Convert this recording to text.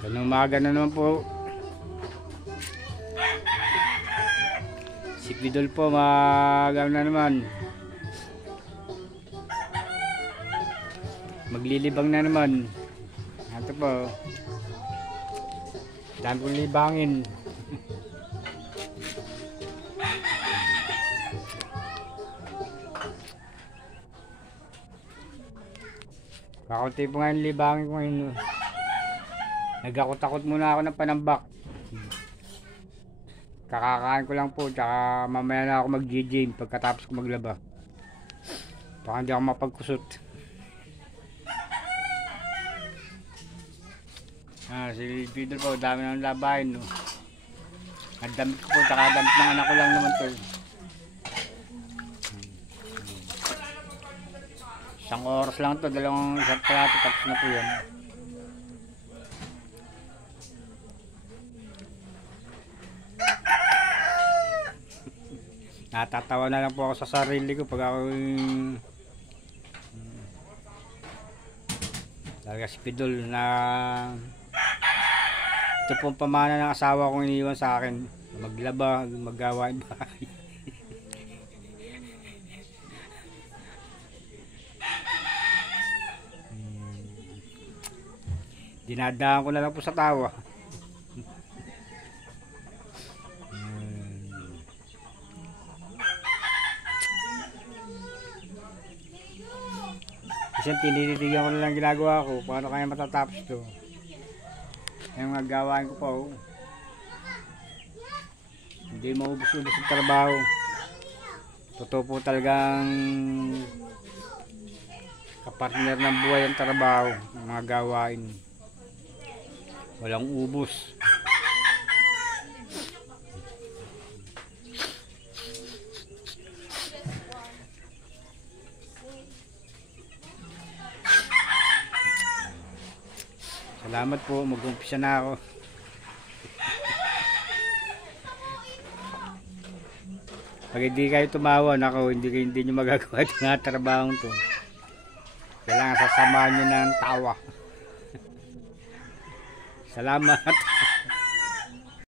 Ganang umaga na naman po. Si Pidol po, magang na naman. Maglilibang na naman. Ito po. Dami kong libangin. Kakunti po nga yung libangin ko ngayon. Nagkakot-takot muna ako ng panambak. Kakakain ko lang po, tsaka mamaya na ako mag-gym pagkatapos ko maglaba. Baka hindi ako mapagkusot. Si Peter po, dami ng labahin, no. Ang damit ko po, tsaka damit ng anak ko lang naman to. Isang oras lang to, isang plato, tapos na po yan. Natatawa na lang po ako sa sarili ko pag ako talaga si Pidol na ito pong pamana ng asawa kong iniwan sa akin, maglaba, maggawain bahay. Dinadaan ko na lang po sa tawa. Kasi tinititigan ko na lang ginagawa ko, paano kaya matatapos to. Yung mga gawain ko po, hindi maubos-ubos yung trabaho. Totoo po talagang kapartner ng buhay ang trabaho, ang mga gawain. Walang ubos. Salamat po, mag-umpisa na ako. Pag hindi kayo tumawa, nako, hindi nyo magagawa ito nga trabahong to. Kailangan sasamahan nyo ng tawa. Salamat.